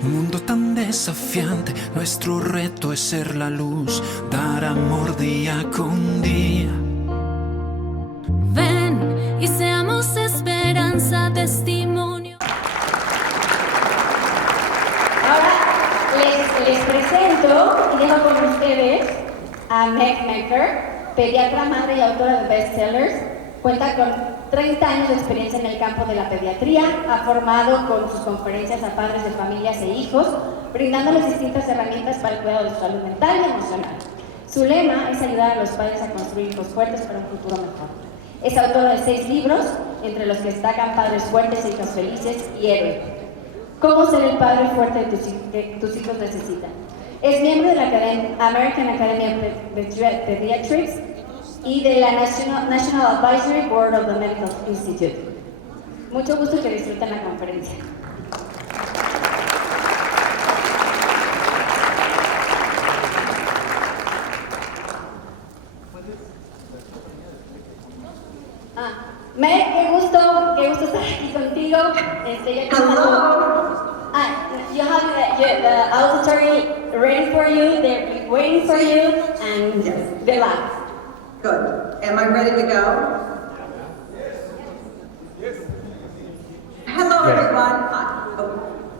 Un mundo tan desafiante, nuestro reto es ser la luz, dar amor día con día. Ven y seamos esperanza, testimonio. Ahora les presento y dejo con ustedes a Meeker, pediatra, madre y autora de bestsellers. Cuenta con 30 años de experiencia en el campo de la pediatría, ha formado con sus conferencias a padres de familias e hijos, brindándoles distintas herramientas para el cuidado de su salud mental y emocional. Su lema es ayudar a los padres a construir hijos fuertes para un futuro mejor. Es autora de 6 libros, entre los que destacan Padres Fuertes, Hijos Felices y Héroe. ¿Cómo ser el padre fuerte que tus hijos necesitan? Es miembro de la American Academy of Pediatrics y de la National Advisory Board of the Medical Institute. Mucho gusto que disfruten la conferencia. Meg, qué gusto estar aquí contigo. You have the auditory ready for you, they're waiting for you, and good luck. Good. Am I ready to go? Yes. Hello, everyone.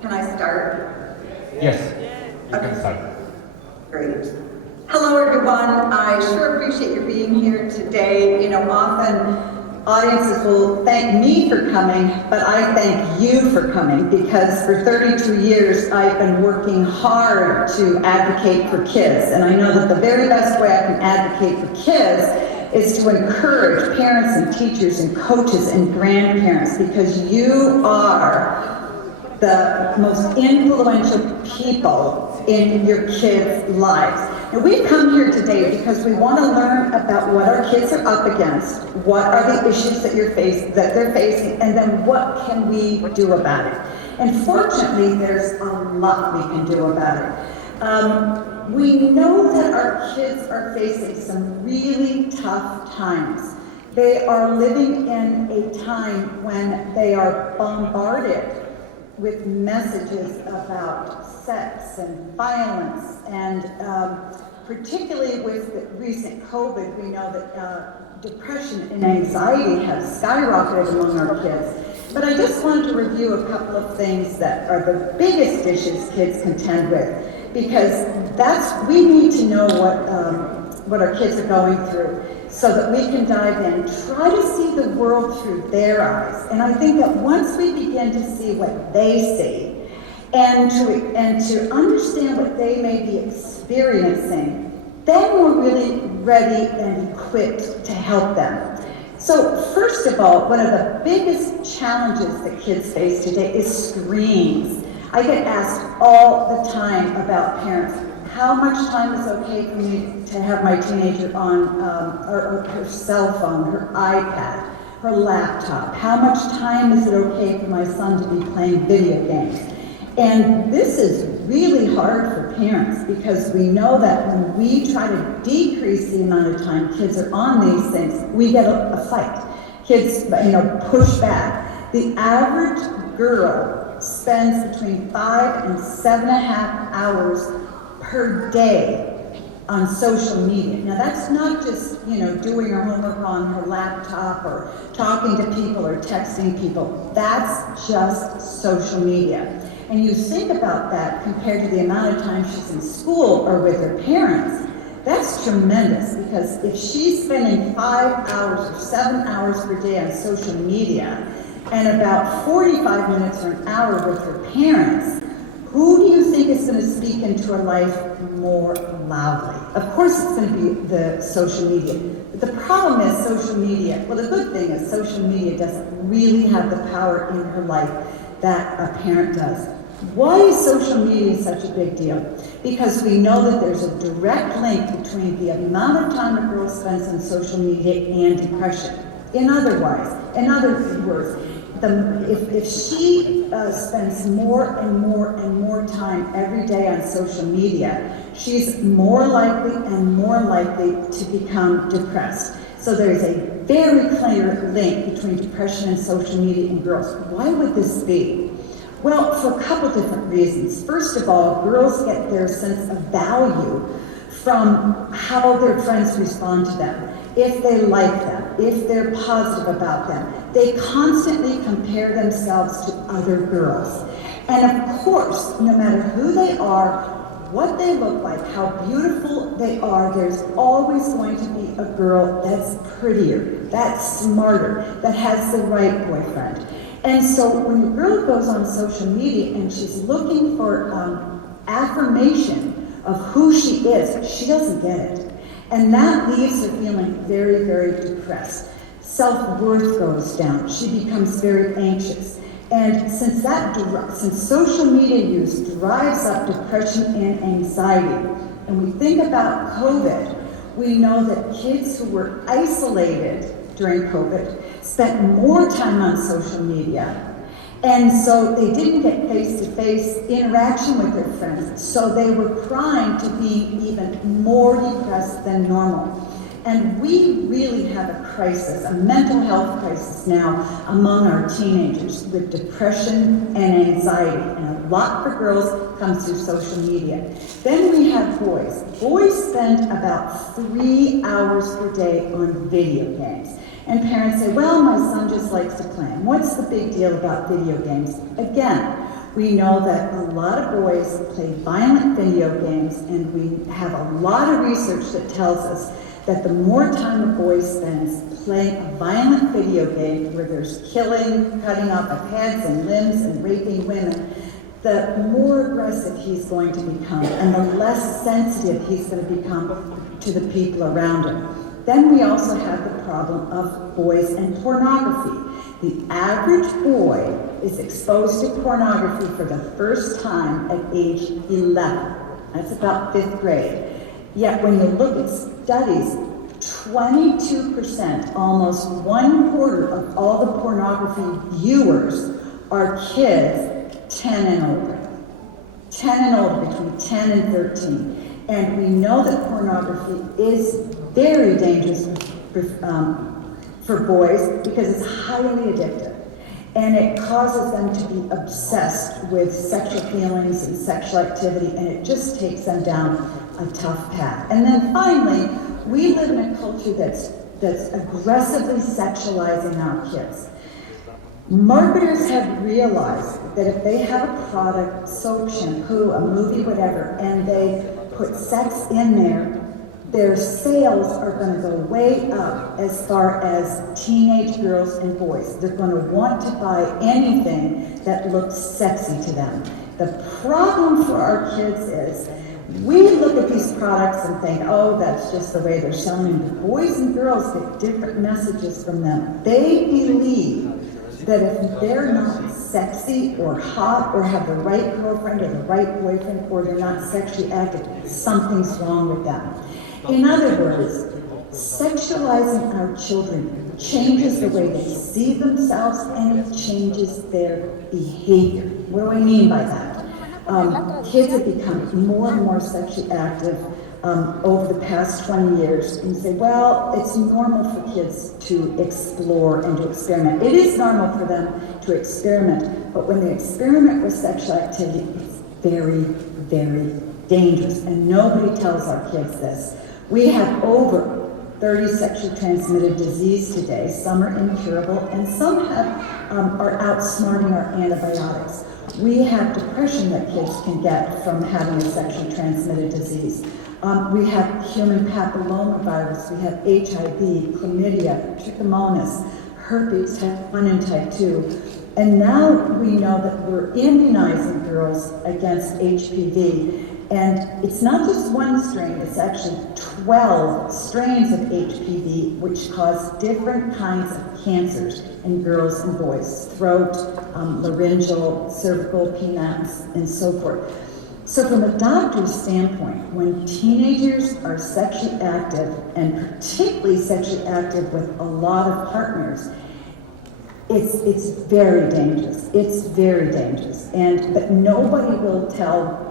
Can I start? Yes. You can start. Great. Hello, everyone. I sure appreciate you being here today. You know, often audiences will thank me for coming, but I thank you for coming because for 32 years I've been working hard to advocate for kids. And I know that the very best way I can advocate for kids is to encourage parents and teachers and coaches and grandparents because you are the most influential people in your kids' lives. And we've come here today because we want to learn about what our kids are up against, what are the issues that they're facing, and then what can we do about it. And fortunately, there's a lot we can do about it. We know that our kids are facing some really tough times. They are living in a time when they are bombarded with messages about sex and violence, and particularly with the recent COVID, we know that depression and anxiety have skyrocketed among our kids. But I just wanted to review a couple of things that are the biggest issues kids contend with, because we need to know what our kids are going through, so that we can dive in, try to see the world through their eyes. And I think that once we begin to see what they see, and to understand what they may be experiencing, then we're really ready and equipped to help them. So first of all, one of the biggest challenges that kids face today is screens. I get asked all the time about parents, how much time is okay for me to have my teenager on her cell phone, her iPad, her laptop? How much time is it okay for my son to be playing video games? And this is really hard for parents because we know that when we try to decrease the amount of time kids are on these things, we get a fight. Kids, push back. The average girl spends between 5 and 7.5 hours per day on social media. Now that's not just, doing her homework on her laptop or talking to people or texting people. That's just social media. And you think about that compared to the amount of time she's in school or with her parents, that's tremendous, because if she's spending 5 hours or 7 hours per day on social media and about 45 minutes or an hour with her parents, who do you think is going to speak into her life more loudly? Of course it's going to be the social media. But the problem is social media, well, the good thing is social media doesn't really have the power in her life that a parent does. Why is social media such a big deal? Because we know that there's a direct link between the amount of time a girl spends on social media and depression. In other words, if she spends more and more time every day on social media, she's more likely to become depressed. So there's a very clear link between depression and social media in girls. Why would this be? Well, for a couple different reasons. First of all, girls get their sense of value from how their friends respond to them, if they like them, if they're positive about them. They constantly compare themselves to other girls. And of course, no matter who they are, what they look like, how beautiful they are, there's always going to be a girl that's prettier, that's smarter, that has the right boyfriend. And so when a girl goes on social media and she's looking for affirmation of who she is, she doesn't get it. And that leaves her feeling very, very depressed. Self-worth goes down. She becomes very anxious. And since social media use drives up depression and anxiety, and we think about COVID, we know that kids who were isolated during COVID spent more time on social media. And so they didn't get face-to-face interaction with their friends. So they were primed to be even more depressed than normal. And we really have a crisis, a mental health crisis now among our teenagers with depression and anxiety. And a lot for girls comes through social media. Then we have boys. Boys spend about 3 hours per day on video games. And parents say, well, my son just likes to play them. What's the big deal about video games? Again, we know that a lot of boys play violent video games, and we have a lot of research that tells us that the more time a boy spends playing a violent video game where there's killing, cutting off of heads and limbs and raping women, the more aggressive he's going to become and the less sensitive he's going to become to the people around him. Then we also have the problem of boys and pornography. The average boy is exposed to pornography for the first time at age 11. That's about 5th grade. Yet when you look at studies, 22%, almost 1/4 of all the pornography viewers are kids 10 and older. 10 and older, between 10 and 13. And we know that pornography is very dangerous for boys because it's highly addictive. And it causes them to be obsessed with sexual feelings and sexual activity, and it just takes them down a tough path. And then finally, we live in a culture that's aggressively sexualizing our kids. Marketers have realized that if they have a product, soap, shampoo, a movie, whatever, and they put sex in there, their sales are going to go way up as far as teenage girls and boys. They're going to want to buy anything that looks sexy to them. The problem for our kids is we look at these products and think, oh, that's just the way they're selling them. Boys and girls get different messages from them. They believe that if they're not sexy or hot or have the right girlfriend or the right boyfriend or they're not sexually active, something's wrong with them. In other words, sexualizing our children changes the way they see themselves and it changes their behavior. What do I mean by that? Kids have become more and more sexually active over the past 20 years. And you say, well, it's normal for kids to explore and to experiment. It is normal for them to experiment, but when they experiment with sexual activity, it's very, very dangerous. And nobody tells our kids this. We have over 30 sexually transmitted diseases today. Some are incurable, and some are outsmarting our antibiotics. We have depression that kids can get from having a sexually transmitted disease. We have human papillomavirus, we have HIV, chlamydia, trichomonas, herpes type 1 and type 2. And now we know that we're immunizing girls against HPV. And it's not just one strain, it's actually 12 strains of HPV which cause different kinds of cancers in girls and boys, throat, laryngeal, cervical, PMAX, and so forth. So from a doctor's standpoint, when teenagers are sexually active, and particularly sexually active with a lot of partners, it's very dangerous. It's very dangerous. But nobody will tell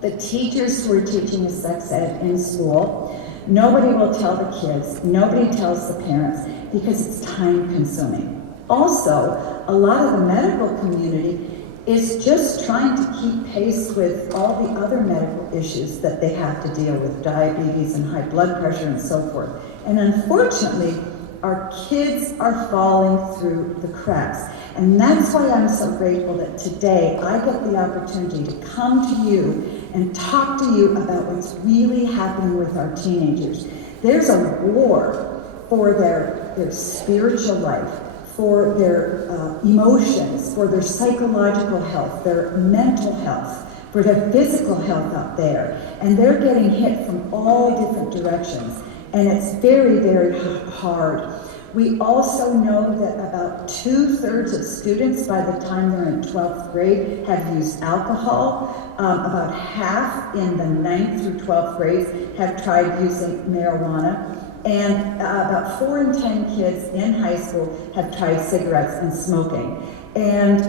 the teachers who are teaching a sex ed in school, nobody will tell the kids, nobody tells the parents, because it's time consuming. Also, a lot of the medical community is just trying to keep pace with all the other medical issues that they have to deal with, diabetes and high blood pressure and so forth. And unfortunately, our kids are falling through the cracks. And that's why I'm so grateful that today I get the opportunity to come to you and talk to you about what's really happening with our teenagers. There's a war for their spiritual life, for their emotions, for their psychological health, their mental health, for their physical health up there. And they're getting hit from all different directions. And it's very, very hard. We also know that about 2/3 of students by the time they're in 12th grade have used alcohol. About half in the 9th through 12th grades have tried using marijuana. And about 4 in 10 kids in high school have tried cigarettes and smoking. And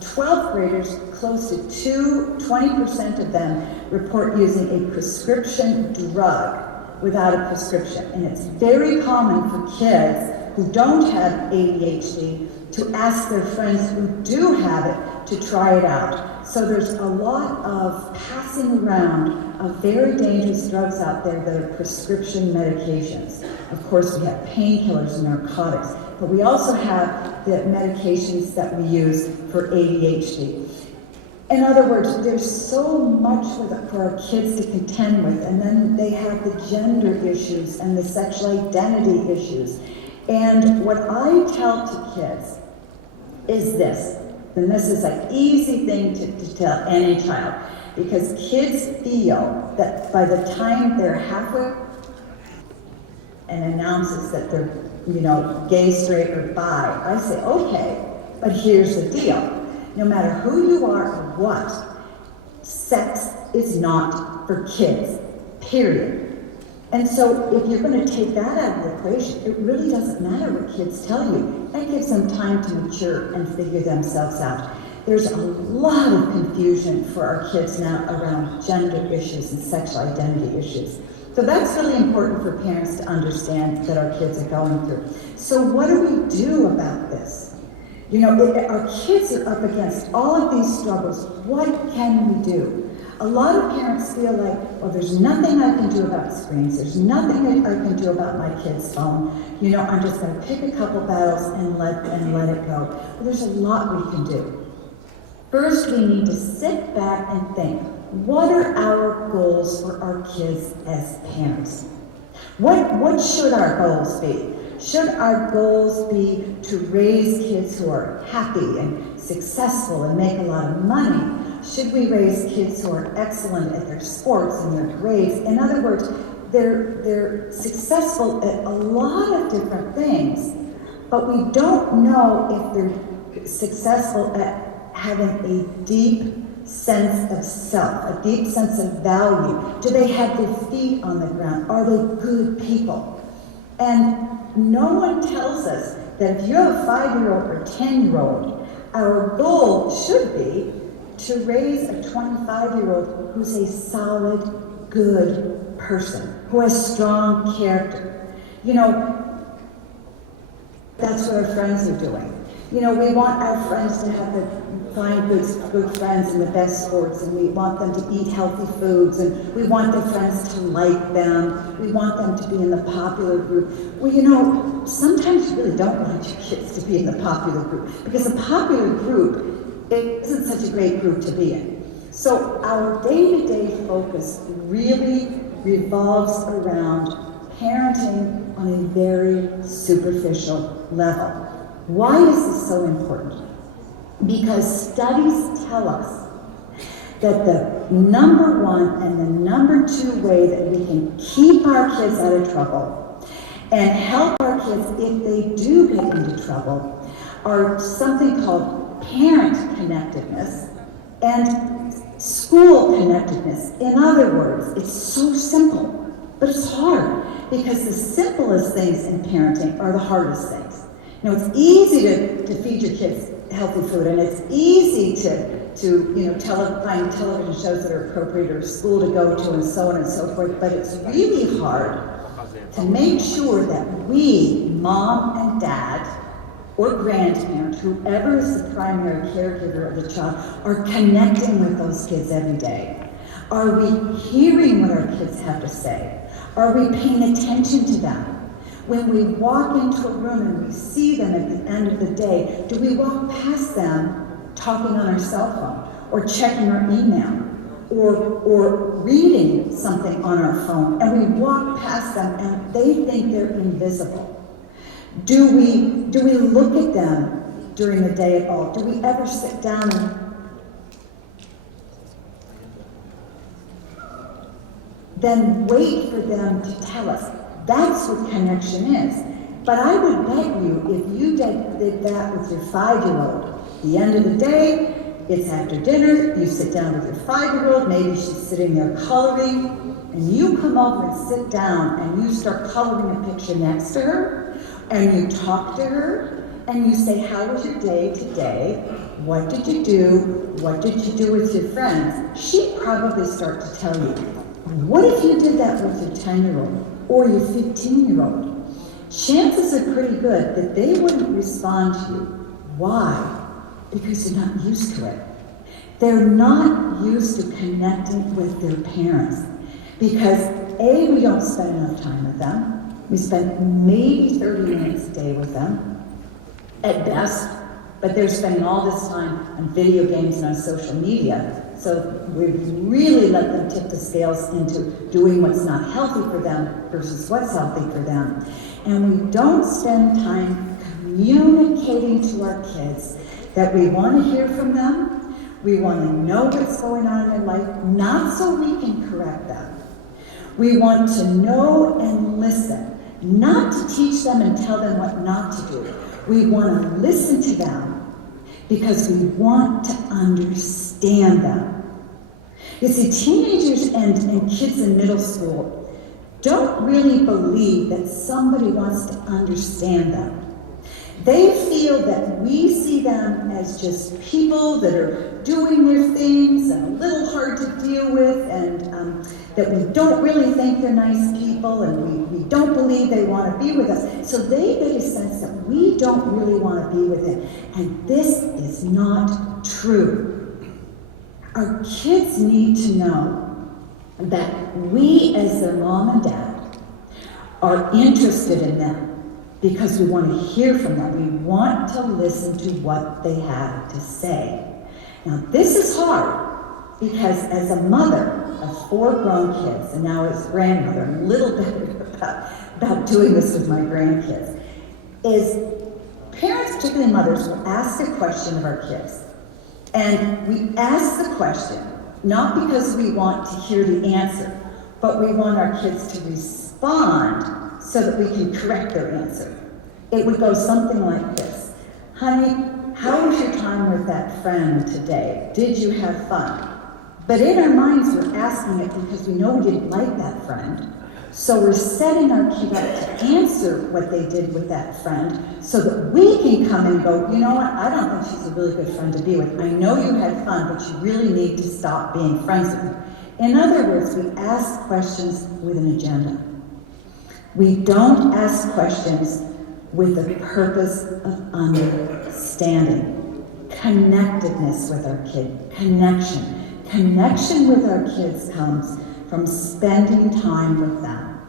12th graders, close to 20% of them report using a prescription drug without a prescription. And it's very common for kids who don't have ADHD to ask their friends who do have it to try it out. So there's a lot of passing around of very dangerous drugs out there that are prescription medications. Of course, we have painkillers and narcotics, but we also have the medications that we use for ADHD. In other words, there's so much for our kids to contend with, and then they have the gender issues and the sexual identity issues. And what I tell to kids is this, and this is an easy thing to tell any child, because kids feel that by the time they're halfway and announces that they're, gay, straight, or bi, I say, okay, but here's the deal. No matter who you are or what, sex is not for kids, period. And so if you're going to take that out of the equation, it really doesn't matter what kids tell you. That gives them time to mature and figure themselves out. There's a lot of confusion for our kids now around gender issues and sexual identity issues. So that's really important for parents to understand that our kids are going through. So what do we do about this? Our kids are up against all of these struggles. What can we do? A lot of parents feel like, well, there's nothing I can do about screens. There's nothing I can do about my kid's phone. I'm just going to pick a couple battles and let it go. Well, there's a lot we can do. First, we need to sit back and think, what are our goals for our kids as parents? What should our goals be? Should our goals be to raise kids who are happy and successful and make a lot of money? Should we raise kids who are excellent at their sports and their grades? In other words, they're successful at a lot of different things, but we don't know if they're successful at having a deep sense of self, a deep sense of value. Do they have their feet on the ground? Are they good people? And no one tells us that if you have a 5-year-old or 10-year-old, our goal should be to raise a 25-year-old who's a solid, good person, who has strong character. That's what our friends are doing. We want our friends to find good friends and the best sports, and we want them to eat healthy foods, and we want their friends to like them. We want them to be in the popular group. Well, sometimes you really don't want your kids to be in the popular group, because a popular group isn't such a great group to be in. So our day-to-day focus really revolves around parenting on a very superficial level. Why is this so important? Because studies tell us that the number one and the number two way that we can keep our kids out of trouble and help our kids if they do get into trouble are something called parent connectedness and school connectedness. In other words, it's so simple, but it's hard, because the simplest things in parenting are the hardest things. It's easy to feed your kids healthy food, and it's easy to find television shows that are appropriate, or school to go to, and so on and so forth, but it's really hard to make sure that we, mom and dad, or grandparent, whoever is the primary caregiver of the child, are connecting with those kids every day? Are we hearing what our kids have to say? Are we paying attention to them? When we walk into a room and we see them at the end of the day, do we walk past them talking on our cell phone, or checking our email, or reading something on our phone, and we walk past them and they think they're invisible? Do we look at them during the day at all? Do we ever sit down and then wait for them to tell us? That's what connection is. But I would bet you, if you did that with your 5-year-old, the end of the day, it's after dinner, you sit down with your 5-year-old, maybe she's sitting there coloring, and you come over and sit down and you start coloring a picture next to her, and you talk to her, and you say, how was your day today? What did you do? What did you do with your friends? She'd probably start to tell you. What if you did that with your 10-year-old or your 15-year-old? Chances are pretty good that they wouldn't respond to you. Why? Because they're not used to it. They're not used to connecting with their parents. Because A, we don't spend enough time with them. We spend maybe 30 minutes a day with them, at best, but they're spending all this time on video games and on social media. So we really let them tip the scales into doing what's not healthy for them versus what's healthy for them. And we don't spend time communicating to our kids that we want to hear from them, we want to know what's going on in their life, not so we can correct them. We want to know and listen, not to teach them and tell them what not to do. We want to listen to them because we want to understand them. You see, teenagers and kids in middle school don't really believe that somebody wants to understand them. They feel that we see them as just people that are doing their things and a little hard to deal with, and that we don't really think they're nice people, and we don't believe they want to be with us. So they get a sense that we don't really want to be with them. And this is not true. Our kids need to know that we, as their mom and dad, are interested in them, because we want to hear from them. We want to listen to what they have to say. Now, this is hard, because as a mother of 4 grown kids, and now as grandmother, I'm a little bit about doing this with my grandkids, is parents, particularly mothers, will ask a question of our kids. And we ask the question, not because we want to hear the answer, but we want our kids to respond so that we can correct their answer. It would go something like this. Honey, how was your time with that friend today? Did you have fun? But in our minds, we're asking it because we know we didn't like that friend. So we're setting our kid up to answer what they did with that friend so that we can come and go, you know what, I don't think she's a really good friend to be with. I know you had fun, but you really need to stop being friends with her. In other words, we ask questions with an agenda. We don't ask questions with the purpose of understanding. Connectedness with our kid, connection. Connection with our kids comes from spending time with them.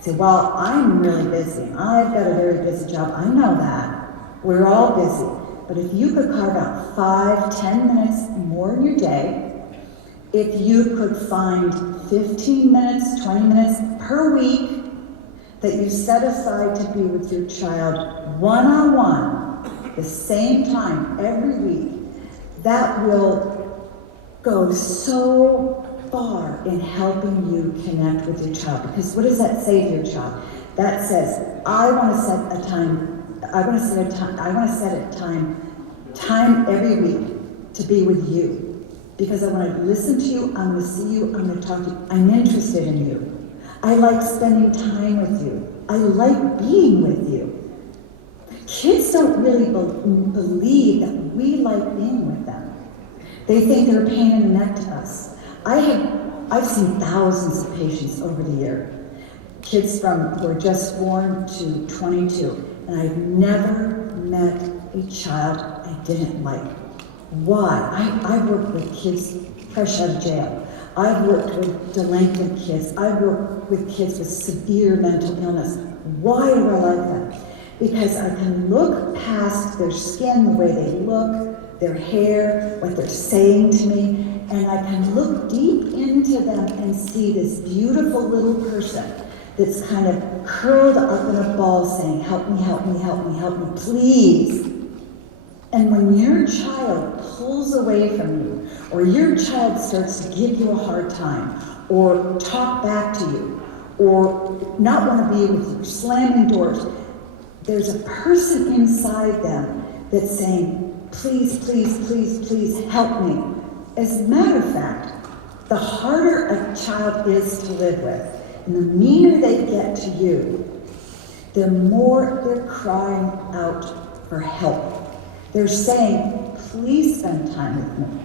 Say, well, I'm really busy. I've got a very busy job. I know that. We're all busy. But if you could carve out 5-10 minutes more in your day, if you could find 15 minutes, 20 minutes per week that you set aside to be with your child one-on-one, the same time every week, that will go so far in helping you connect with your child. Because what does that say to your child? That says, I want to set a time every week to be with you. Because I want to listen to you, I'm going to see you, I'm going to talk to you, I'm interested in you. I like spending time with you. I like being with you. Kids don't really believe that we like being with them. They think they're a pain in the neck to us. I've seen thousands of patients over the year. Kids who are just born to 22, and I've never met a child I didn't like. Why? I worked with kids fresh out of jail. I've worked with delinquent kids. I've worked with kids with severe mental illness. Why do I like them? Because I can look past their skin, the way they look, their hair, what they're saying to me, and I can look deep into them and see this beautiful little person that's kind of curled up in a ball saying, help me, help me, help me, help me, please. And when your child pulls away from you, or your child starts to give you a hard time, or talk back to you, or not want to be with you, slamming doors, there's a person inside them that's saying, please, please, please, please help me. As a matter of fact, the harder a child is to live with, and the meaner they get to you, the more they're crying out for help. They're saying, please spend time with me.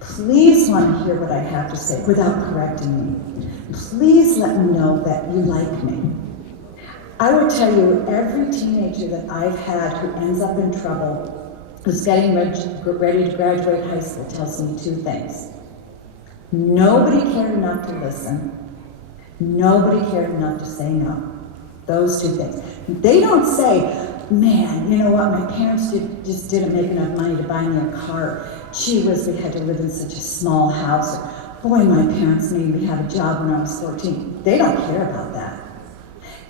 Please want to hear what I have to say without correcting me. Please let me know that you like me. I will tell you, every teenager that I've had who ends up in trouble, who's getting ready to graduate high school, tells me two things. Nobody cared enough to listen. Nobody cared enough to say no. Those two things. They don't say, man, you know what, my parents just didn't make enough money to buy me a car. Gee whiz, we had to live in such a small house. Boy, my parents made me have a job when I was 14. They don't care about that.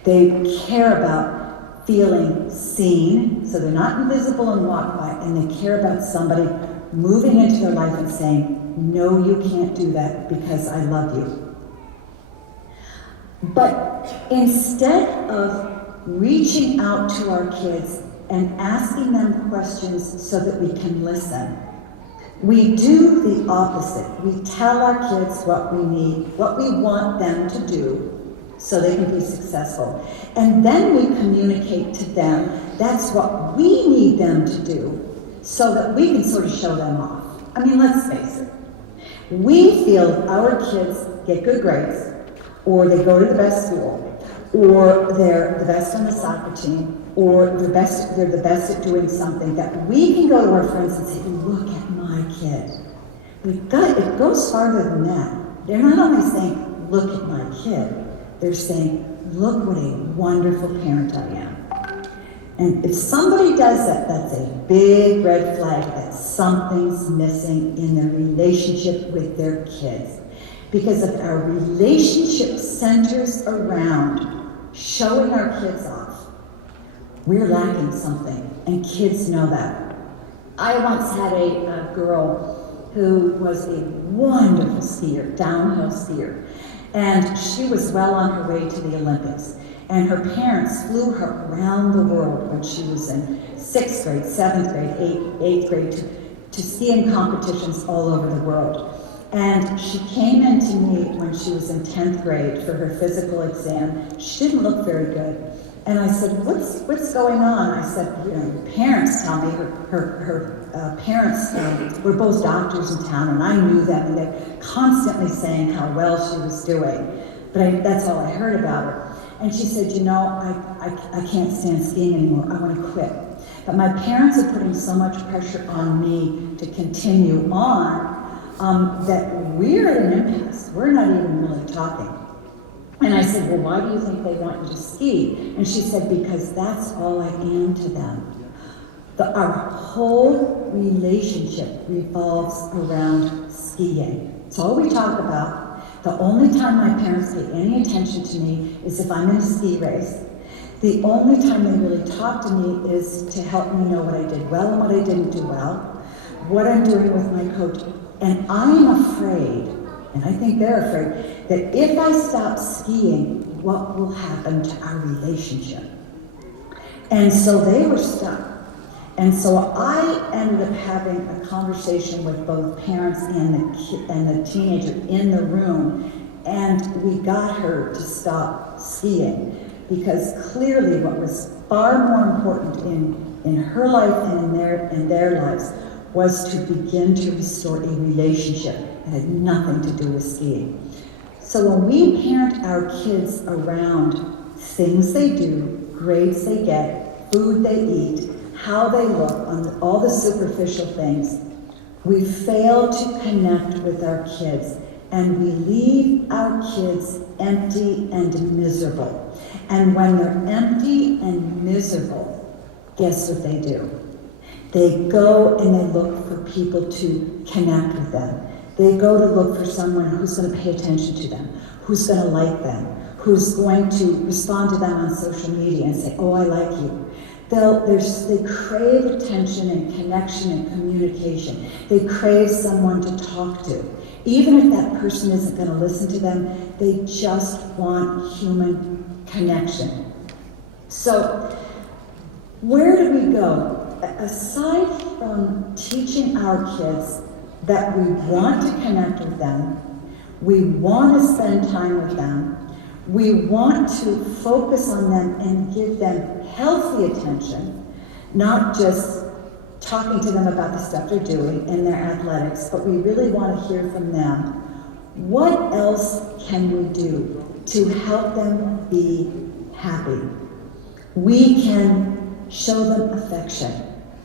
They care about feeling seen, so they're not invisible and walk by, and they care about somebody moving into their life and saying, no, you can't do that because I love you. But instead of reaching out to our kids and asking them questions so that we can listen, we do the opposite. We tell our kids what we need, what we want them to do so they can be successful. And then we communicate to them that's what we need them to do so that we can sort of show them off. I mean, let's face it. We feel our kids get good grades, or they go to the best school, or they're the best on the soccer team, or they're the best at doing something, that we can go to our friends and say, look at my kid. It goes farther than that. They're not only saying, look at my kid, they're saying, look what a wonderful parent I am. And if somebody does that, that's a big red flag that something's missing in their relationship with their kids. Because if our relationship centers around showing our kids off, we're lacking something, and kids know that. I once had a girl who was a wonderful skier, downhill skier, and she was well on her way to the Olympics. And her parents flew her around the world when she was in 6th grade, 7th grade, 8th grade, to skiing competitions all over the world. And she came in to me when she was in 10th grade for her physical exam. She didn't look very good. And I said, what's going on? I said, you know, your parents tell me, her parents were both doctors in town, and I knew them, and they're constantly saying how well she was doing. But that's all I heard about her. And she said, you know, I can't stand skiing anymore. I want to quit. But my parents are putting so much pressure on me to continue on that we're at an impasse. We're not even really talking. And I said, well, why do you think they want you to ski? And she said, because that's all I am to them. Our whole relationship revolves around skiing. It's all we talk about. The only time my parents pay any attention to me is if I'm in a ski race. The only time they really talk to me is to help me know what I did well and what I didn't do well, what I'm doing with my coach. And I'm afraid, and I think they're afraid, that if I stop skiing, what will happen to our relationship? And so they were stuck. And so I ended up having a conversation with both parents and the teenager in the room, and we got her to stop skiing, because clearly what was far more important in her life and in their lives was to begin to restore a relationship that had nothing to do with skiing. So when we parent our kids around things they do, grades they get, food they eat, how they look, on all the superficial things, we fail to connect with our kids, and we leave our kids empty and miserable. And when they're empty and miserable, guess what they do? They go and they look for people to connect with them. They go to look for someone who's going to pay attention to them, who's going to like them, who's going to respond to them on social media and say, oh, I like you. They crave attention and connection and communication. They crave someone to talk to. Even if that person isn't going to listen to them, they just want human connection. So, where do we go? Aside from teaching our kids that we want to connect with them, we want to spend time with them, we want to focus on them and give them healthy attention, not just talking to them about the stuff they're doing in their athletics, but we really want to hear from them. What else can we do to help them be happy? We can show them affection.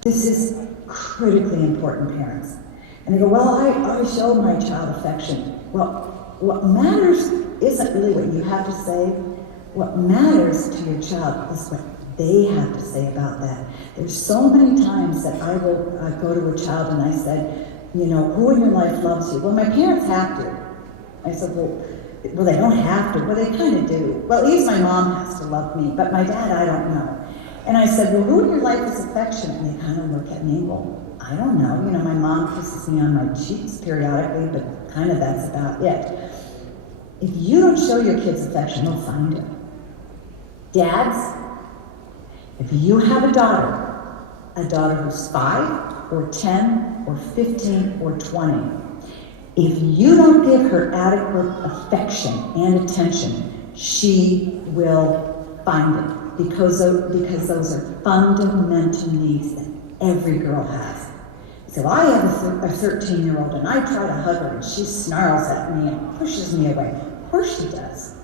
This is critically important, parents. And they go, well, I show my child affection. Well, what matters isn't really what you have to say. What matters to your child is what they have to say about that. There's so many times that I will go to a child and I said, you know, who in your life loves you? Well, my parents have to. I said, well, they don't have to. Well, they kind of do. Well, at least my mom has to love me, but my dad, I don't know. And I said, well, who in your life is affectionate? And they kind of look at me, well, I don't know. You know, my mom kisses me on my cheeks periodically, but kind of that's about it. If you don't show your kids affection, they'll find it. Dads, if you have a daughter who's 5 or 10 or 15 or 20, if you don't give her adequate affection and attention, she will find it, because those are fundamental needs that every girl has. So I have a 13-year-old and I try to hug her and she snarls at me and pushes me away. Of course she does.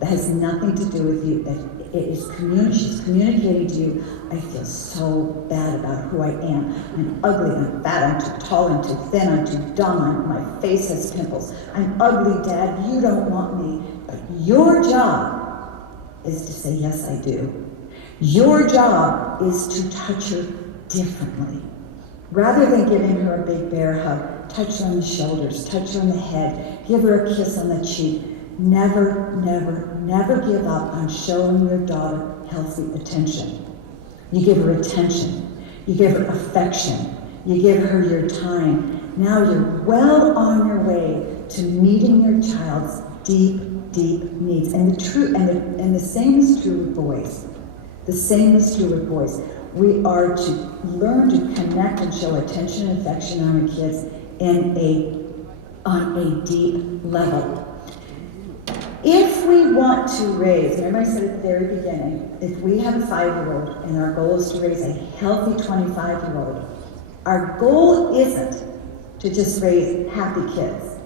That has nothing to do with you. She's communicating to you, I feel so bad about who I am. I'm ugly, I'm fat, I'm too tall, I'm too thin, I'm too dumb, my face has pimples. I'm ugly, Dad, you don't want me. But your job is to say, yes, I do. Your job is to touch her differently. Rather than giving her a big bear hug, touch her on the shoulders, touch her on the head, give her a kiss on the cheek. Never, never, never give up on showing your daughter healthy attention. You give her attention, you give her affection, you give her your time. Now you're well on your way to meeting your child's deep, deep needs. And the same is true with boys. The same is true with boys. We are to learn to connect and show attention and affection on our kids on a deep level. If we want to raise, and everybody said at the very beginning, if we have a 5-year-old and our goal is to raise a healthy 25-year-old, our goal isn't to just raise happy kids.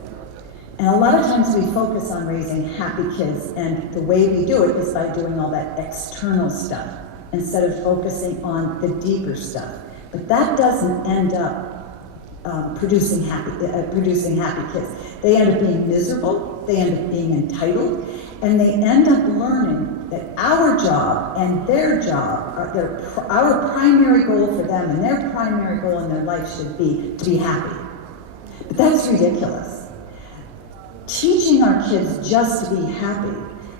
And a lot of times we focus on raising happy kids, and the way we do it is by doing all that external stuff instead of focusing on the deeper stuff. But that doesn't end up producing happy kids. They end up being miserable, they end up being entitled, and they end up learning that our job and their job, our primary goal for them and their primary goal in their life should be to be happy. But that's ridiculous. Teaching our kids just to be happy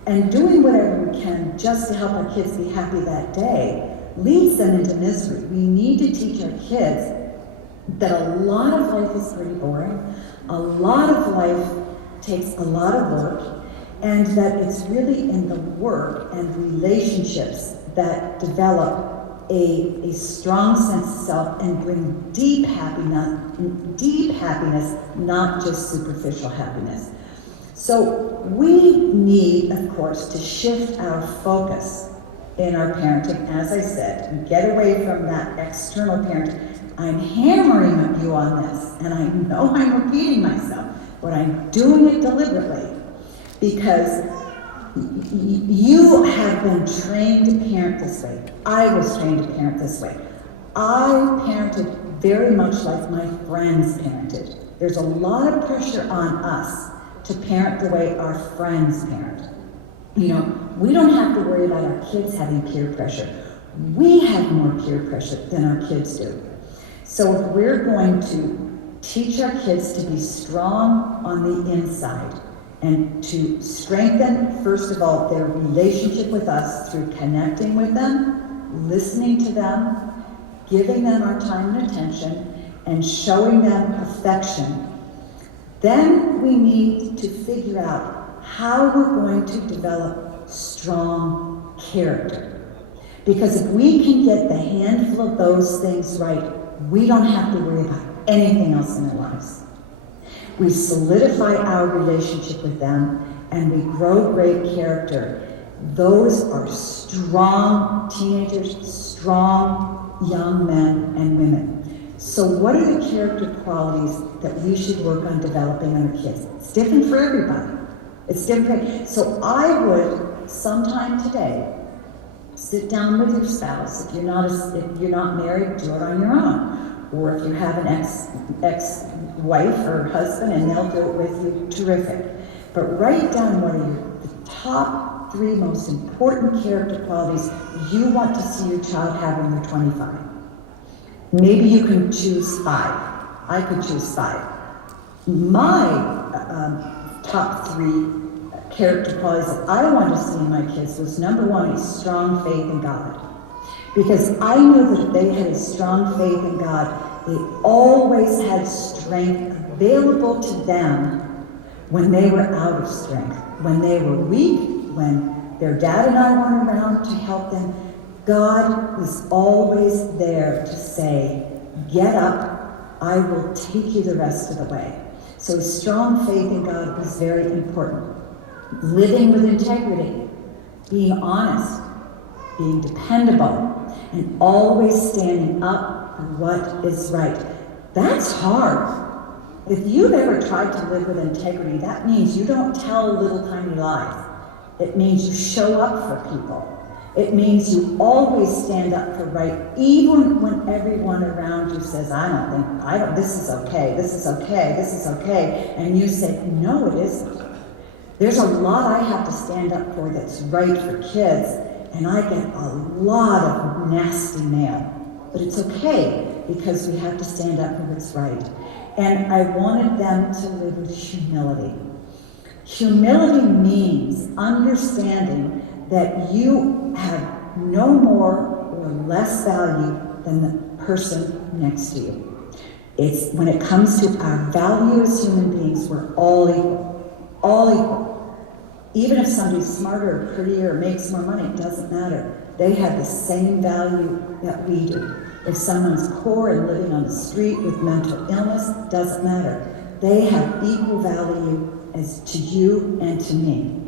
and doing whatever we can just to help our kids be happy that day leads them into misery. We need to teach our kids that a lot of life is pretty boring, a lot of life takes a lot of work, and that it's really in the work and relationships that develop a strong sense of self and bring deep happiness, not just superficial happiness. So we need, of course, to shift our focus in our parenting, as I said, and get away from that external parenting. I'm hammering you on this, and I know I'm repeating myself, but I'm doing it deliberately because you have been trained to parent this way. I was trained to parent this way. I parented very much like my friends parented. There's a lot of pressure on us to parent the way our friends parent. You know, we don't have to worry about our kids having peer pressure. We have more peer pressure than our kids do. So if we're going to teach our kids to be strong on the inside and to strengthen, first of all, their relationship with us through connecting with them, listening to them, giving them our time and attention, and showing them affection, then we need to figure out how we're going to develop strong character. Because if we can get the handful of those things right, we don't have to worry about anything else in our lives. We solidify our relationship with them and we grow great character. Those are strong teenagers, strong young men and women. So what are the character qualities that we should work on developing in our kids? It's different for everybody. It's different. So I would sometime today sit down with your spouse. If you're not married, do it on your own. Or if you have an ex-wife or husband and they'll do it with you, terrific. But write down what are the top 3 most important character qualities you want to see your child have when you're 25. Maybe you can choose 5. I could choose 5. My top 3 character qualities that I wanted to see in my kids was number 1 is strong faith in God. Because I knew that if they had a strong faith in God, they always had strength available to them when they were out of strength. When they were weak, when their dad and I weren't around to help them, God was always there to say, get up, I will take you the rest of the way. So strong faith in God was very important. Living with integrity, being honest, being dependable, and always standing up for what is right. That's hard. If you've ever tried to live with integrity, that means you don't tell little tiny lies. It means you show up for people. It means you always stand up for right, even when everyone around you says, this is okay, this is okay, this is okay. And you say, no, it isn't. There's a lot I have to stand up for that's right for kids, and I get a lot of nasty mail. But it's okay, because we have to stand up for what's right. And I wanted them to live with humility. Humility means understanding that you have no more or less value than the person next to you. It's when it comes to our value as human beings, we're all equal. All equal. Even if somebody's smarter or prettier or makes more money, it doesn't matter. They have the same value that we do. If someone's poor and living on the street with mental illness, it doesn't matter. They have equal value as to you and to me.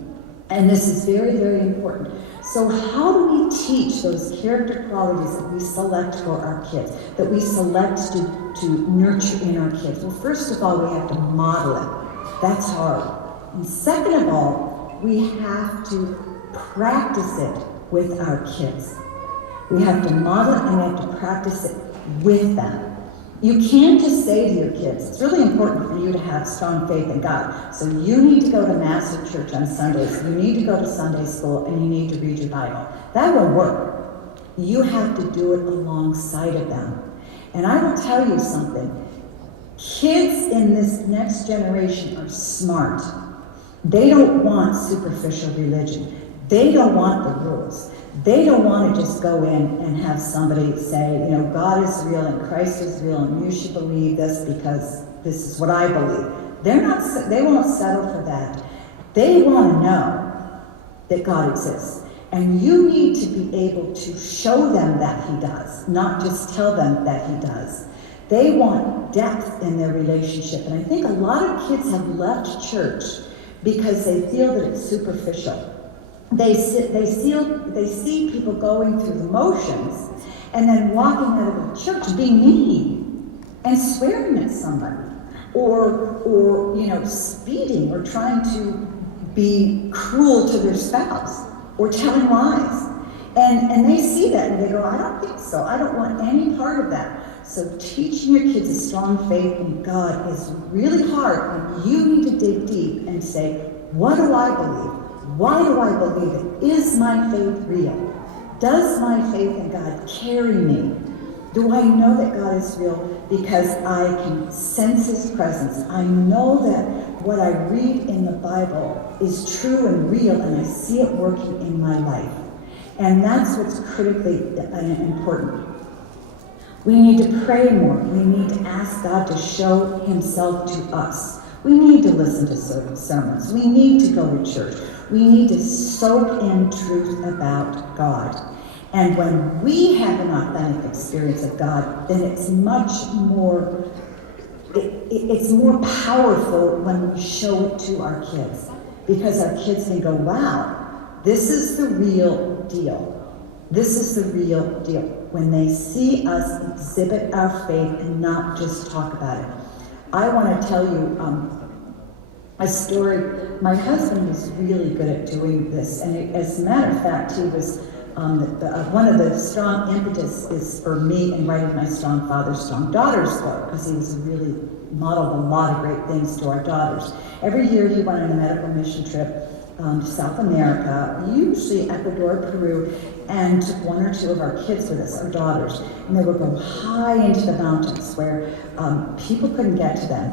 And this is very, very important. So how do we teach those character qualities that we select for our kids, that we select to nurture in our kids? Well, first of all, we have to model it. That's hard. And second of all, we have to practice it with our kids. We have to model it and we have to practice it with them. You can't just say to your kids, it's really important for you to have strong faith in God. So you need to go to Mass or church on Sundays. You need to go to Sunday school and you need to read your Bible. That won't work. You have to do it alongside of them. And I will tell you something. Kids in this next generation are smart. They don't want superficial religion. They don't want the rules. They don't want to just go in and have somebody say, God is real and Christ is real and you should believe this because this is what I believe. They won't settle for that. They want to know that God exists. And you need to be able to show them that he does, not just tell them that he does. They want depth in their relationship. And I think a lot of kids have left church because they feel that it's superficial. They see people going through the motions and then walking out of the church being mean and swearing at somebody or speeding or trying to be cruel to their spouse or telling lies. And they see that and they go, I don't think so. I don't want any part of that. So teaching your kids a strong faith in God is really hard, and you need to dig deep and say, what do I believe? Why do I believe it? Is my faith real? Does my faith in God carry me? Do I know that God is real because I can sense His presence? I know that what I read in the Bible is true and real, and I see it working in my life. And that's what's critically important. We need to pray more. We need to ask God to show Himself to us. We need to listen to sermons. We need to go to church. We need to soak in truth about God. And when we have an authentic experience of God, then it's much more, it's more powerful when we show it to our kids. Because our kids can go, wow, this is the real deal. This is the real deal. When they see us exhibit our faith and not just talk about it. I want to tell you a story. My husband was really good at doing this, and as a matter of fact, he was one of the strong impetus is for me in writing my Strong Fathers, Strong Daughters book, because he was really modeled a lot of great things to our daughters. Every year he went on a medical mission trip to South America, usually Ecuador, Peru, and took one or two of our kids with us, our daughters, and they would go high into the mountains where people couldn't get to them.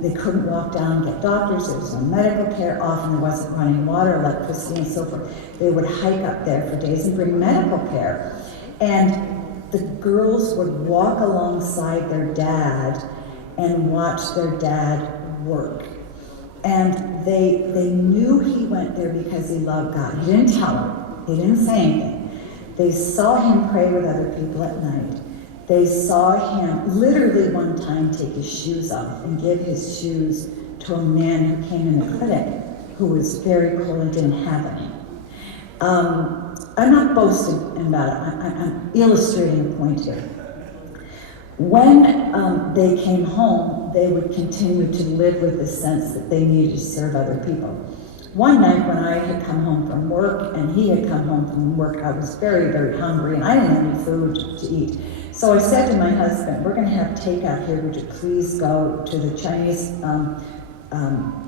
They couldn't walk down and get doctors, there was no medical care, often there wasn't running water, electricity, and so forth. They would hike up there for days and bring medical care. And the girls would walk alongside their dad and watch their dad work. And they knew he went there because he loved God. He didn't tell them. He didn't say anything. They saw him pray with other people at night. They saw him literally one time take his shoes off and give his shoes to a man who came in the clinic who was very poor and didn't have any. I'm not boasting about it. I'm illustrating the point here. When they came home, they would continue to live with the sense that they needed to serve other people. One night when I had come home from work and he had come home from work, I was very, very hungry and I didn't have any food to eat. So I said to my husband, we're gonna have takeout here, would you please go to the Chinese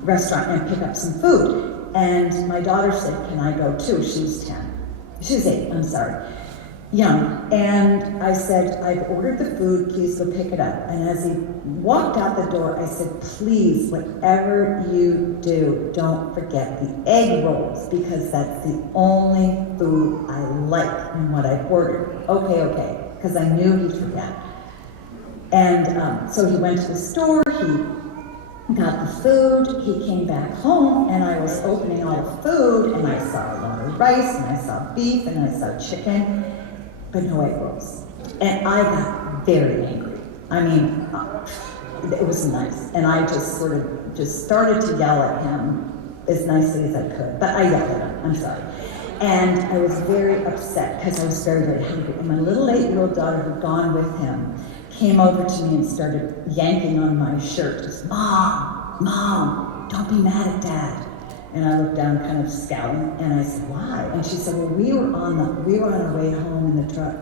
restaurant and pick up some food? And my daughter said, can I go too? She was 10. She was 8, I'm sorry. Young. And I said, I've ordered the food, please go pick it up. And as he walked out the door, I said, please, whatever you do, don't forget the egg rolls, because that's the only food I like in what I've ordered. Okay, because I knew he'd forget. And so he went to the store, he got the food, he came back home, and I was opening all the food, and I saw a lot of rice, and I saw beef, and I saw chicken, but no egg rolls. And I got very angry. I mean, it was nice. And I just sort of just started to yell at him as nicely as I could. But I yelled at him, I'm sorry. And I was very upset because I was very, very hungry. And my little 8-year-old daughter who'd gone with him came over to me and started yanking on my shirt. Just, Mom, don't be mad at Dad. And I looked down kind of scowling, and I said, why? And she said, well, we were on our way home in the truck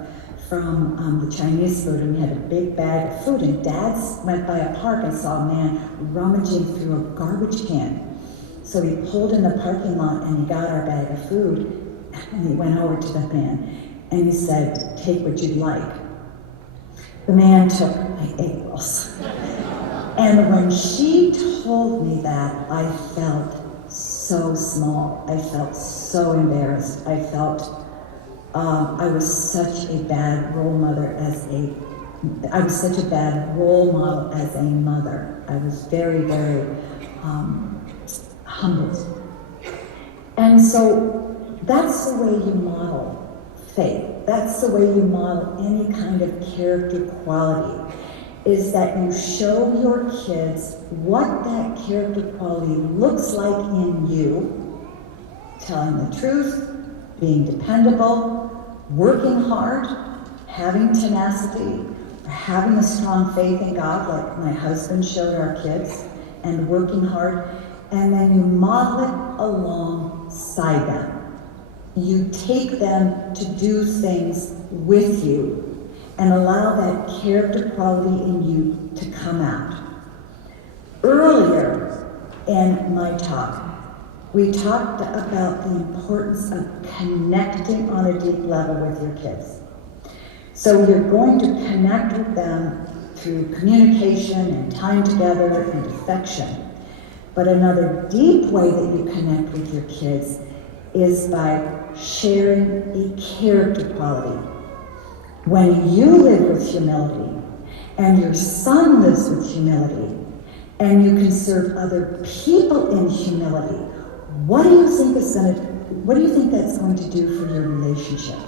from the Chinese food, and we had a big bag of food, and Dad went by a park and saw a man rummaging through a garbage can. So he pulled in the parking lot, and he got our bag of food, and he went over to the man, and he said, take what you'd like. The man took my egg rolls. And when she told me that, I felt so small. I felt so embarrassed. I felt I was such a bad role model as a mother. I was very, very humbled. And so that's the way you model faith. That's the way you model any kind of character quality, is that you show your kids what that character quality looks like in you, telling the truth, being dependable, working hard, having tenacity, having a strong faith in God like my husband showed our kids, and working hard, and then you model it alongside them. You take them to do things with you and allow that character quality in you to come out. Earlier in my talk, we talked about the importance of connecting on a deep level with your kids. So you're going to connect with them through communication and time together and affection. But another deep way that you connect with your kids is by sharing a character quality. When you live with humility, and your son lives with humility, and you can serve other people in humility, what do you think that's going to do for your relationship?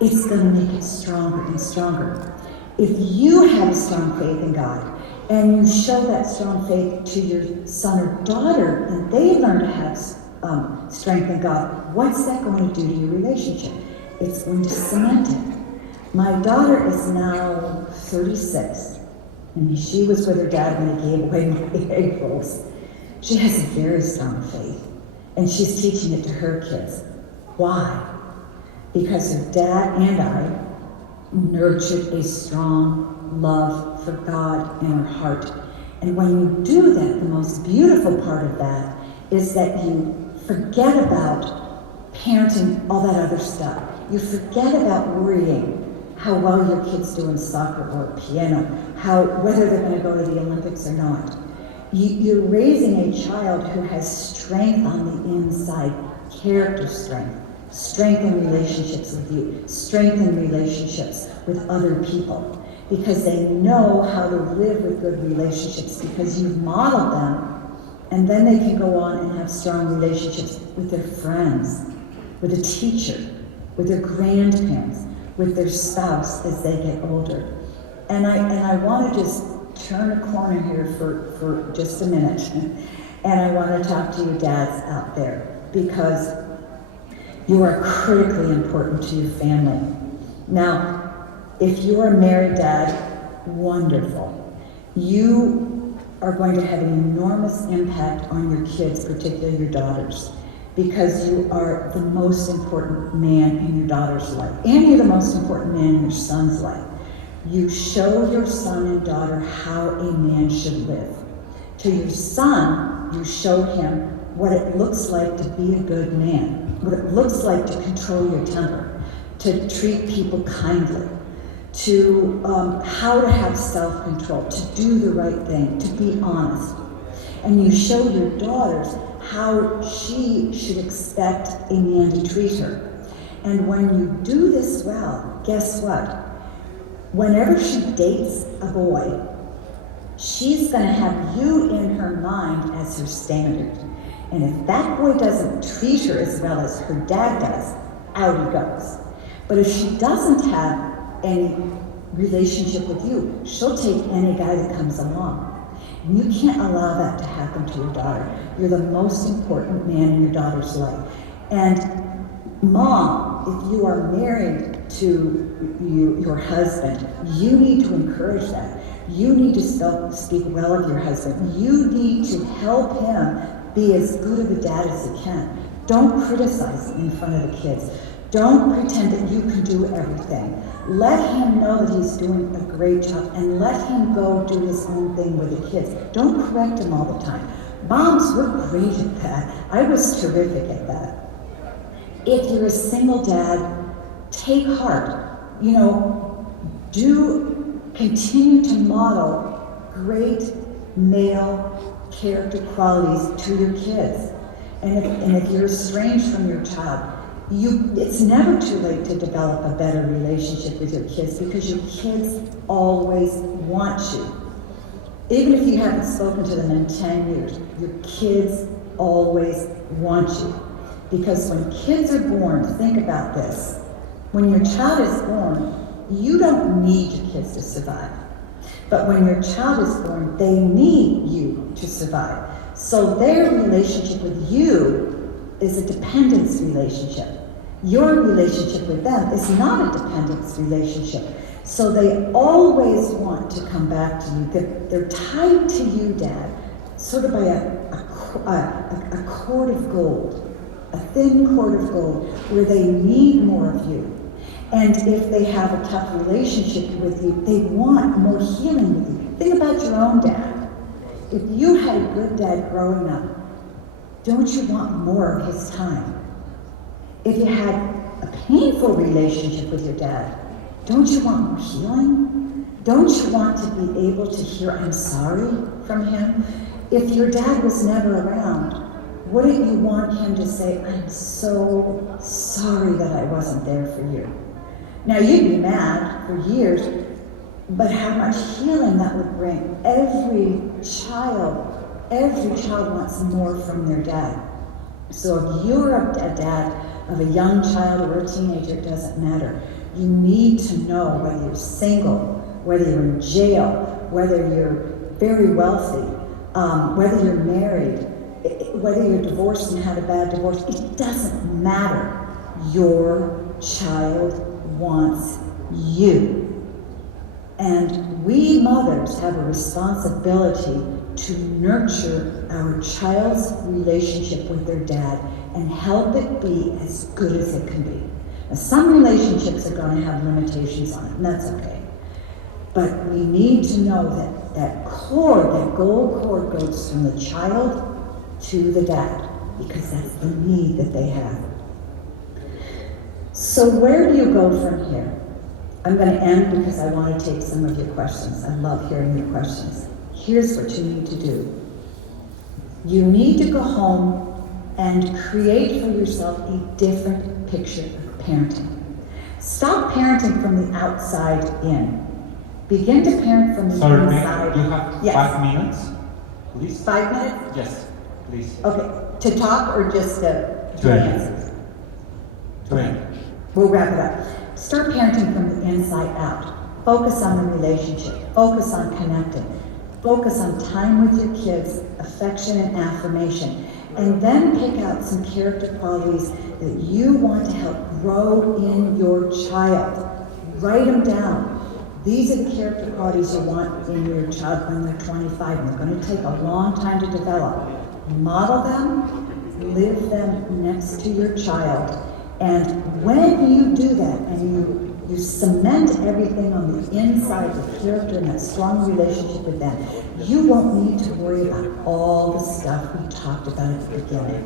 It's going to make it stronger and stronger. If you have strong faith in God, and you show that strong faith to your son or daughter, and they learn to have strength in God, what's that going to do to your relationship? It's going to cement it. My daughter is now 36, and she was with her dad when he gave away my egg rolls. She has a very strong faith, and she's teaching it to her kids. Why? Because her dad and I nurtured a strong love for God in her heart. And when you do that, the most beautiful part of that is that you forget about parenting, all that other stuff. You forget about worrying how well your kids do in soccer or piano, whether they're going to go to the Olympics or not. You're raising a child who has strength on the inside, character strength, strength in relationships with you, strength in relationships with other people, because they know how to live with good relationships because you've modeled them. And then they can go on and have strong relationships with their friends, with a teacher, with their grandparents, with their spouse as they get older. And I want to just turn a corner here for just a minute. And I want to talk to you dads out there, because you are critically important to your family. Now, if you're a married dad, wonderful. You are going to have an enormous impact on your kids, particularly your daughters, because you are the most important man in your daughter's life, and you're the most important man in your son's life. You show your son and daughter how a man should live. To your son, you show him what it looks like to be a good man, what it looks like to control your temper, to treat people kindly, to how to have self-control, to do the right thing, to be honest. And you show your daughters how she should expect a man to treat her. And when you do this well, guess what? Whenever she dates a boy, she's going to have you in her mind as her standard. And if that boy doesn't treat her as well as her dad does, out he goes. But if she doesn't have any relationship with you, she'll take any guy that comes along. And you can't allow that to happen to your daughter. You're the most important man in your daughter's life. And mom, if you are married to your husband, you need to encourage that. You need to speak well of your husband. You need to help him be as good of a dad as he can. Don't criticize him in front of the kids. Don't pretend that you can do everything. Let him know that he's doing a great job, and let him go do his own thing with the kids. Don't correct him all the time. Moms, we're great at that. I was terrific at that. If you're a single dad, take heart. Continue to model great male character qualities to your kids. And if you're estranged from your child, it's never too late to develop a better relationship with your kids, because your kids always want you. Even if you haven't spoken to them in 10 years, your kids always want you. Because when kids are born, think about this, when your child is born, you don't need your kids to survive. But when your child is born, they need you to survive. So their relationship with you is a dependence relationship. Your relationship with them is not a dependence relationship. So they always want to come back to you. They're tied to you, Dad, sort of by a cord of gold. a thin cord of gold, where they need more of you. And if they have a tough relationship with you, they want more healing with you. Think about your own dad. If you had a good dad growing up, don't you want more of his time? If you had a painful relationship with your dad, don't you want more healing? Don't you want to be able to hear "I'm sorry" from him? If your dad was never around, wouldn't you want him to say, "I'm so sorry that I wasn't there for you"? Now, you'd be mad for years, but how much healing that would bring. Every child wants more from their dad. So if you're a dad of a young child or a teenager, it doesn't matter. You need to know whether you're single, whether you're in jail, whether you're very wealthy, whether you're married, whether you're divorced and had a bad divorce. It doesn't matter. Your child wants you. And we mothers have a responsibility to nurture our child's relationship with their dad and help it be as good as it can be. Now, some relationships are going to have limitations on it, and that's okay. But we need to know that that cord, that gold cord, goes from the child to the dad, because that's the need that they have. So where do you go from here? I'm going to end because I want to take some of your questions. I love hearing your questions. Here's what you need to do. You need to go home and create for yourself a different picture of parenting. Stop parenting from the outside in. Begin to parent from the Sorry, inside. you have Yes. 5 minutes, please? 5 minutes? Yes, please. Okay, to talk or just to answer? To end. We'll wrap it up. Start parenting from the inside out. Focus on the relationship. Focus on connecting. Focus on time with your kids, affection and affirmation. And then pick out some character qualities that you want to help grow in your child. Write them down. These are the character qualities you want in your child when they're 25. And they're going to take a long time to develop. Model them, live them next to your child. And when you do that and you cement everything on the inside, the character and that strong relationship with them, you won't need to worry about all the stuff we talked about at the beginning.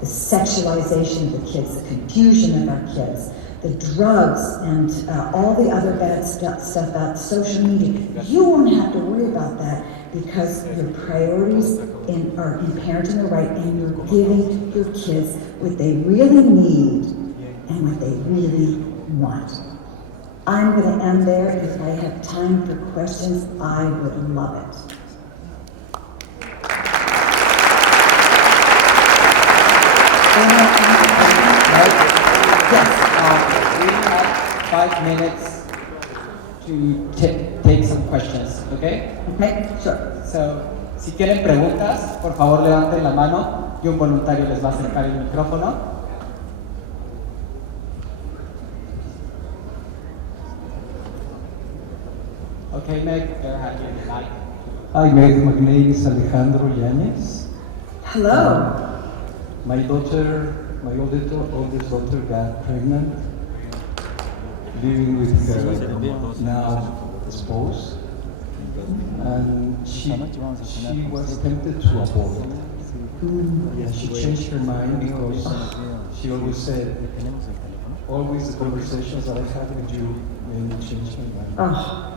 The sexualization of the kids, the confusion of our kids, the drugs and all the other bad stuff about social media. You won't have to worry about that because your priorities in parenting are right, and you're giving your kids what they really need and what they really want. I'm going to end there. If I have time for questions, I would love it. Yes. We have 5 minutes to take some questions, okay? Okay, sure. So, si tienen preguntas, por favor levanten la mano y un voluntario les va a acercar el micrófono. Okay, Meg, go ahead. Hi, Meg. My name is Alejandro Yañez. Hello. My oldest daughter got pregnant, living with her now spouse, and she was tempted to abort. Yeah, she changed her mind because she always said, always the conversations that I had with you made me change my mind.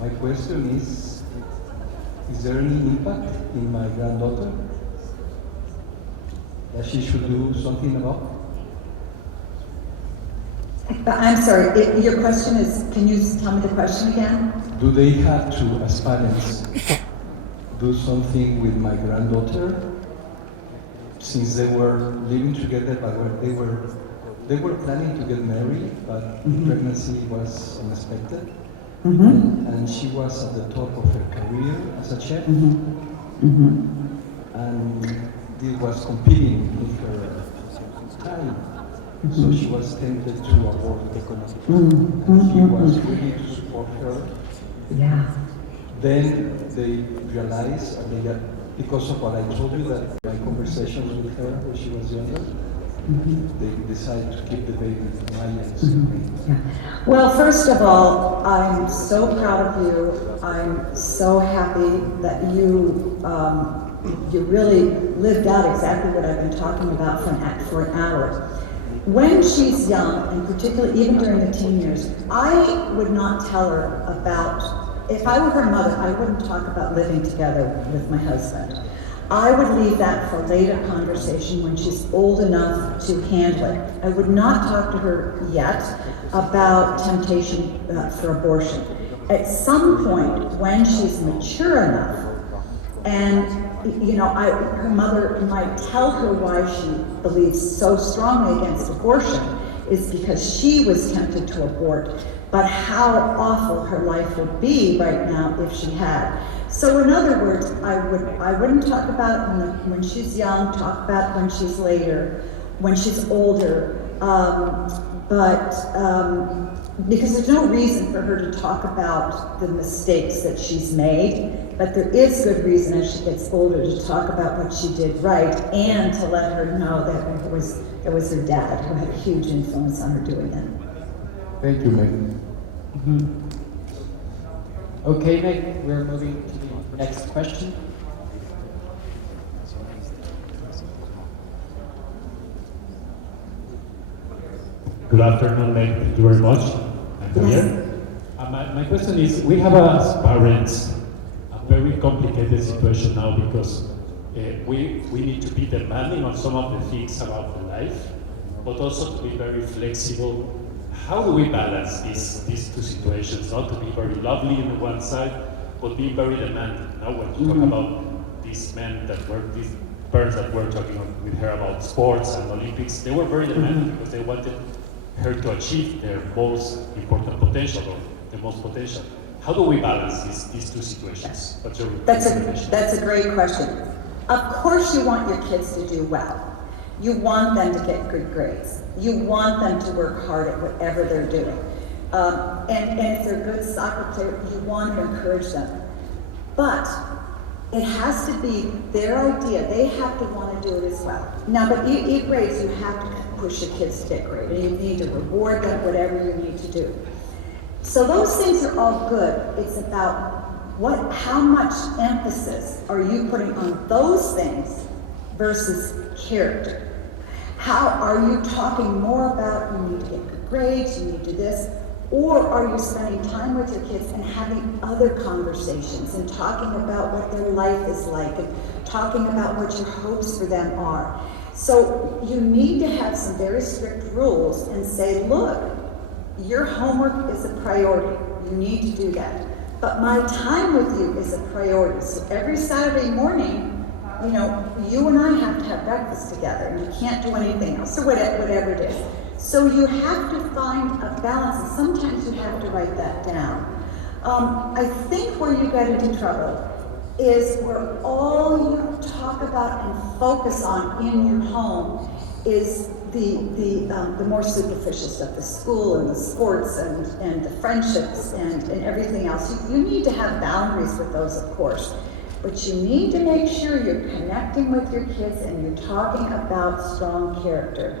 My question is there any impact in my granddaughter that she should do something about? I'm sorry, your question is, can you just tell me the question again? Do they have to, as parents, do something with my granddaughter since they were living together, but they were planning to get married, but the pregnancy was unexpected, and she was at the top of her career as a chef, and it was competing with her time. So she was tempted to abort, and he was ready to support her. Yeah. Then they realized, and they got, because of what I told you, that my conversations with her when she was younger, they decide to keep the baby Ryan's Well, first of all, I'm so proud of you. I'm so happy that you really lived out exactly what I've been talking about for an hour. When she's young, and particularly even during the teen years, I would not tell her about, if I were her mother, I wouldn't talk about living together with my husband. I would leave that for later conversation when she's old enough to handle it. I would not talk to her yet about temptation for abortion. At some point, when she's mature enough, and her mother might tell her why she believes so strongly against abortion is because she was tempted to abort, but how awful her life would be right now if she had. So in other words, I wouldn't talk about when she's young, talk about when she's later, when she's older, because there's no reason for her to talk about the mistakes that she's made, but there is good reason as she gets older to talk about what she did right and to let her know that it was her dad who had a huge influence on her doing it. Thank you, Meg. Okay, Meg, we're moving to the next question. Good afternoon, Meg. Thank you very much. I'm here. My question is, we have as parents a very complicated situation now because we need to be demanding on some of the things about the life, but also to be very flexible. How do we balance these two situations? Not to be very lovely on the one side, but being very demanding. Now, when you talk about these men that were, these parents that were talking with her about sports and Olympics, they were very demanding because they wanted her to achieve their most important potential, or the most potential. How do we balance these two situations? What's your recommendation? That's a great question. Of course you want your kids to do well. You want them to get good grades. You want them to work hard at whatever they're doing. And if they're good soccer players, you want to encourage them. But it has to be their idea. They have to want to do it as well. Now, but eat grades, you have to push your kids to get great, and you need to reward them, whatever you need to do. So those things are all good. It's about how much emphasis are you putting on those things versus character? How are you talking more about you need to get good grades, you need to do this, or are you spending time with your kids and having other conversations and talking about what their life is like and talking about what your hopes for them are? So you need to have some very strict rules and say, look, your homework is a priority. You need to do that. But my time with you is a priority. So every Saturday morning, you and I have to have breakfast together, and you can't do anything else, or whatever it is. So you have to find a balance, and sometimes you have to write that down. I think where you get into trouble is where all you talk about and focus on in your home is the more superficial stuff, the school and the sports and the friendships and everything else. You need to have boundaries with those, of course. But you need to make sure you're connecting with your kids and you're talking about strong character.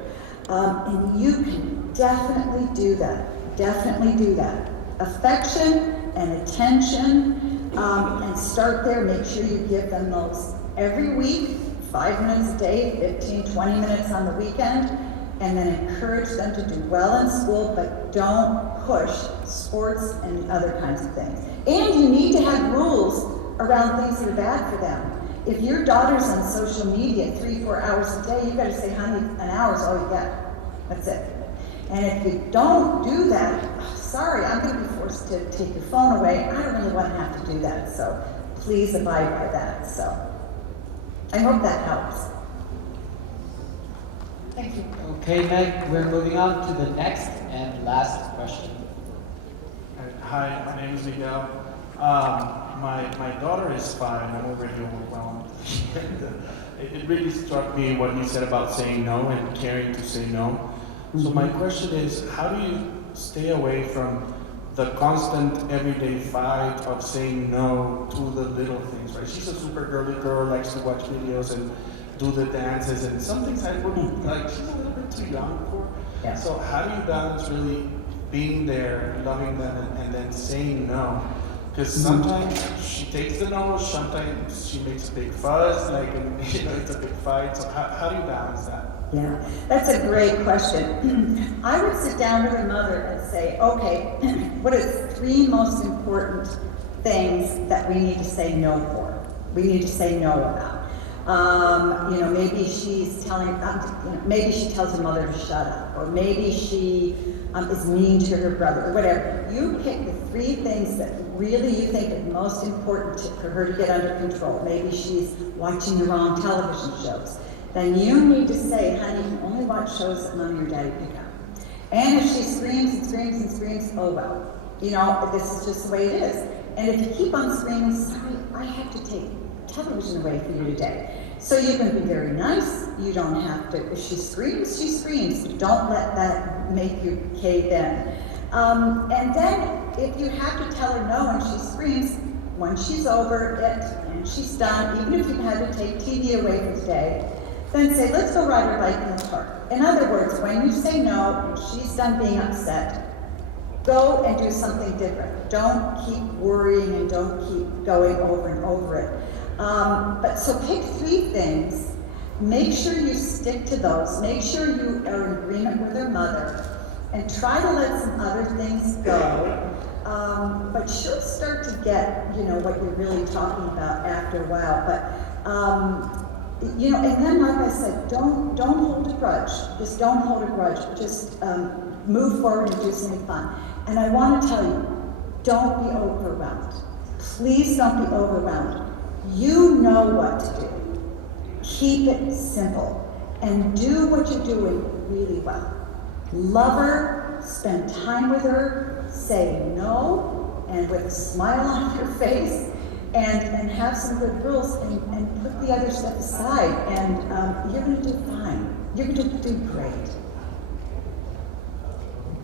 And you can definitely do that. Definitely do that. Affection and attention, and start there. Make sure you give them those every week, 5 minutes a day, 15, 20 minutes on the weekend, and then encourage them to do well in school, but don't push sports and other kinds of things. And you need to have rules around things that are bad for them. If your daughter's on social media 3-4 hours a day, you gotta say, honey, an hour is all you get. That's it. And if you don't do that, sorry, I'm gonna be forced to take your phone away. I don't really wanna have to do that, so please abide by that. So I hope that helps. Thank you. Okay, Meg, we're moving on to the next and last question. Hi, my name is Miguel. My daughter is 5 and I'm already overwhelmed. It really struck me what you said about saying no and caring to say no. So my question is, how do you stay away from the constant everyday fight of saying no to the little things, right? She's a super girly girl, likes to watch videos and do the dances, and some things I wouldn't like. She's a little bit too young for. Yeah. So how do you balance really being there, loving them, and then saying no? Because sometimes she takes the no, sometimes she makes a big fuss, like, and, it's a big fight. So how do you balance that? Yeah, that's a great question. I would sit down with her mother and say, okay, what are the 3 most important things that we need to say no for? We need to say no about. Maybe she's telling, maybe she tells her mother to shut up, or maybe she is mean to her brother, or whatever. You pick the 3 things that really you think are most important for her to get under control. Maybe she's watching the wrong television shows. Then you need to say, honey, you can only watch shows that mommy or daddy pick up. And if she screams and screams and screams, oh well. This is just the way it is. And if you keep on screaming, sorry, I have to take television away from you today. So you can be very nice. You don't have to. If she screams, she screams. Don't let that make you cave in. And then if you have to tell her no and she screams, when she's over it and she's done, even if you had to take TV away for the day, then say, let's go ride our bike in the park. In other words, when you say no and she's done being upset, go and do something different. Don't keep worrying and don't keep going over and over it. So pick 3 things, make sure you stick to those, make sure you are in agreement with her mother, and try to let some other things go. But she'll start to get, what you're really talking about after a while. And then like I said, don't hold a grudge. Just don't hold a grudge. Just move forward and do something fun. And I want to tell you, don't be overwhelmed. Please don't be overwhelmed. You know what to do. Keep it simple and do what you're doing really well. Love her, spend time with her, say no, and with a smile on your face, and have some good rules, and put the other stuff aside, and you're going to do fine. You're going to do great.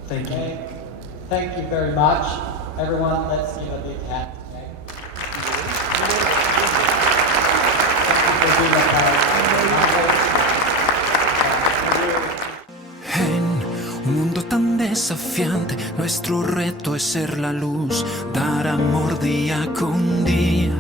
Thank you. Okay. Thank you very much. Everyone, let's give a big hand. Okay. Thank you for being a part. En un mundo tan desafiante, nuestro reto es ser la luz, dar amor día con día.